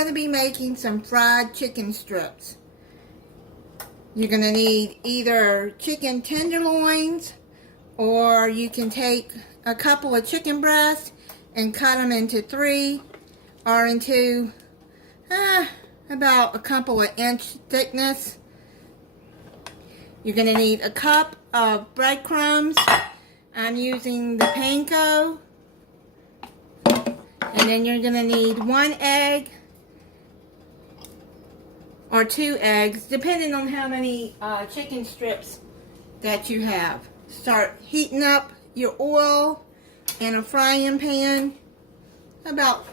going to be making some fried chicken strips. You're going to need either chicken tenderloins, or you can take a couple of chicken breasts and cut them into 3 or into about a couple of inch thickness. You're going to need a cup of breadcrumbs. I'm using the panko. And then you're going to need 1 egg or 2 eggs, depending on how many chicken strips that you have. Start heating up your oil in a frying pan, about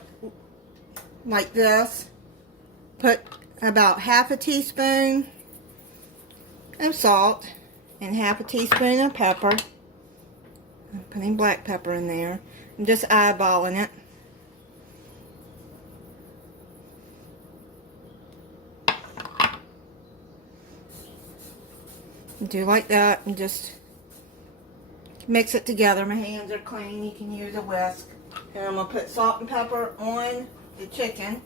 like this. Put about half a teaspoon of salt and half a teaspoon of pepper. I'm putting black pepper in there. I'm just eyeballing it. Do like that and just mix it together. My hands are clean. You can use a whisk. And I'm going to put salt and pepper on the chicken.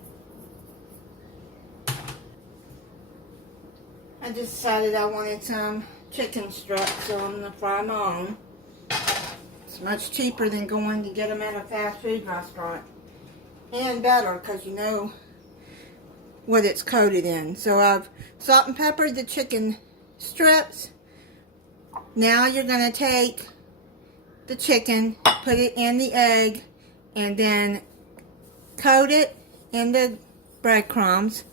I just decided I wanted some chicken strips, so I'm going to fry my own. It's much cheaper than going to get them at a fast food restaurant. And better, because you know what it's coated in. So I've salt and peppered the chicken strips. Now you're going to take the chicken, put it in the egg, and then coat it in the breadcrumbs.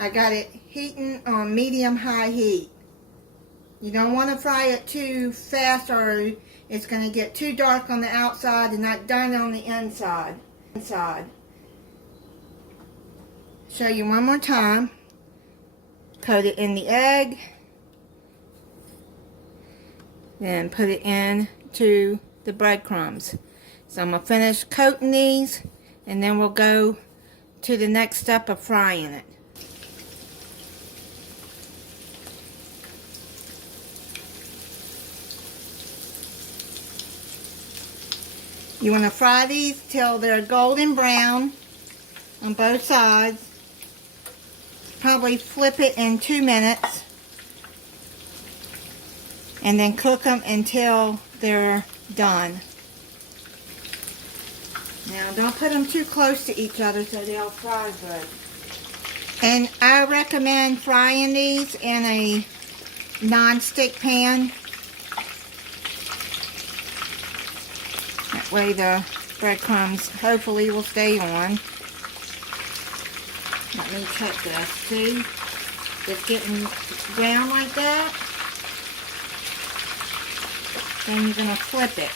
I got it heating on medium-high heat. You don't want to fry it too fast or it's going to get too dark on the outside and not done on the inside. Show you one more time. Coat it in the egg. Then put it into the breadcrumbs. So I'm going to finish coating these and then we'll go to the next step of frying it. You want to fry these till they're golden brown on both sides. Probably flip it in 2 minutes. And then cook them until they're done. Now don't put them too close to each other so they'll fry good. And I recommend frying these in a non-stick pan. That way the breadcrumbs hopefully will stay on. Let me check this. See? It's getting brown like that. Then you're going to flip it.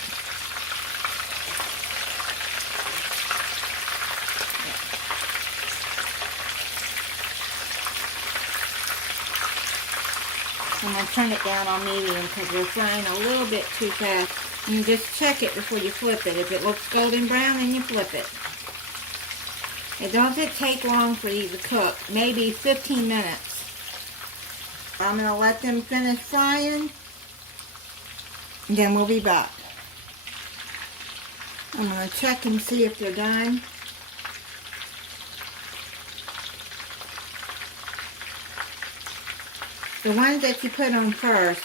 I'm going to turn it down on medium because we're frying a little bit too fast. You just check it before you flip it. If it looks golden brown, then you flip it. It doesn't take long for these to cook. Maybe 15 minutes. I'm going to let them finish frying. And then we'll be back. I'm going to check and see if they're done. The ones that you put on first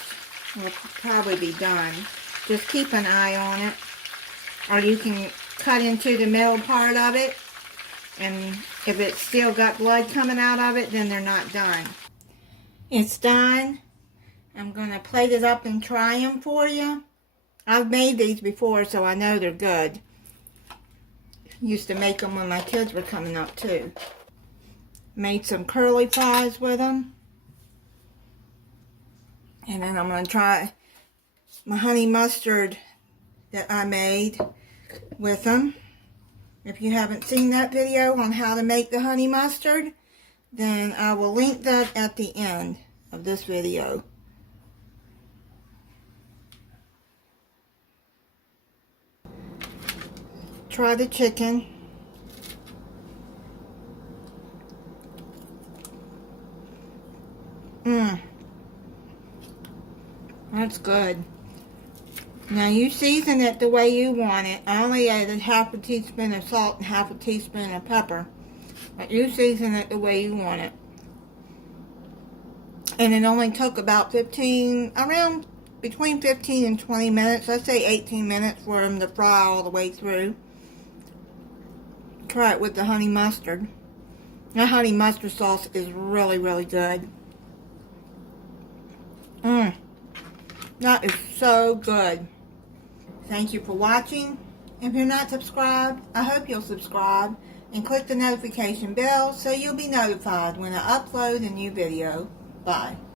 will probably be done. Just keep an eye on it. Or you can cut into the middle part of it. And if it's still got blood coming out of it, then they're not done. It's done. I'm going to plate it up and try them for you. I've made these before, so I know they're good. Used to make them when my kids were coming up too. Made some curly fries with them. And then I'm going to try my honey mustard that I made with them. If you haven't seen that video on how to make the honey mustard, then I will link that at the end of this video. Try the chicken. That's good. Now you season it the way you want it. I only added half a teaspoon of salt and half a teaspoon of pepper. But you season it the way you want it. And it only took about between 15 and 20 minutes. I'd say 18 minutes for them to fry all the way through. Try it with the honey mustard. That honey mustard sauce is really, really good. That is so good. Thank you for watching. If you're not subscribed, I hope you'll subscribe and click the notification bell so you'll be notified when I upload a new video. Bye.